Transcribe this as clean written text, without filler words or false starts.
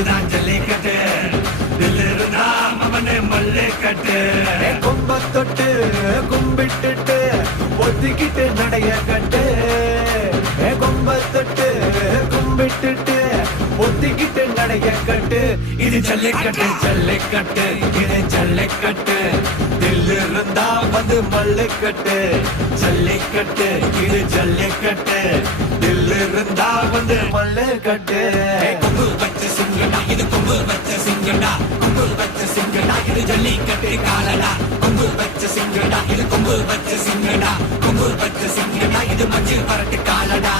இதுதான் ஜல்லிக்கட்டு தில்லு இருந்தா அவனே மல்லிக்கட்டு கொம்ப தொட்டு கும்பிட்டுட்டு ஒத்திக்கிட்டு நடைய கட்டு கொம்ப தொட்டு கும்பிட்டுட்டு ஒத்திக்கிட்டு நடைய கட்டு இது ஜல்லிக்கட்டு ஜல்லிக்கட்டு இது ஜல்லிக்கட்டு தில்லு இருந்தா வந்து மல்லிக்கட்டு ஜல்லிக்கட்டு இது ஜல்லிக்கட்டு தில்லு இருந்தா வந்து மல்லிக்கட்டு கொம்பு வச்ச சிங்கடா இது கொம்பு வச்ச சிங்கடா கொம்பு வச்ச சிங்கடா இது ஜல்லிக்கட்டு காலடா கொம்பு வச்ச சிங்கடா இது கொம்பு வச்ச சிங்கடா கொம்பு வச்ச சிங்கடா இது மஞ்சள் பரட்டு காலடா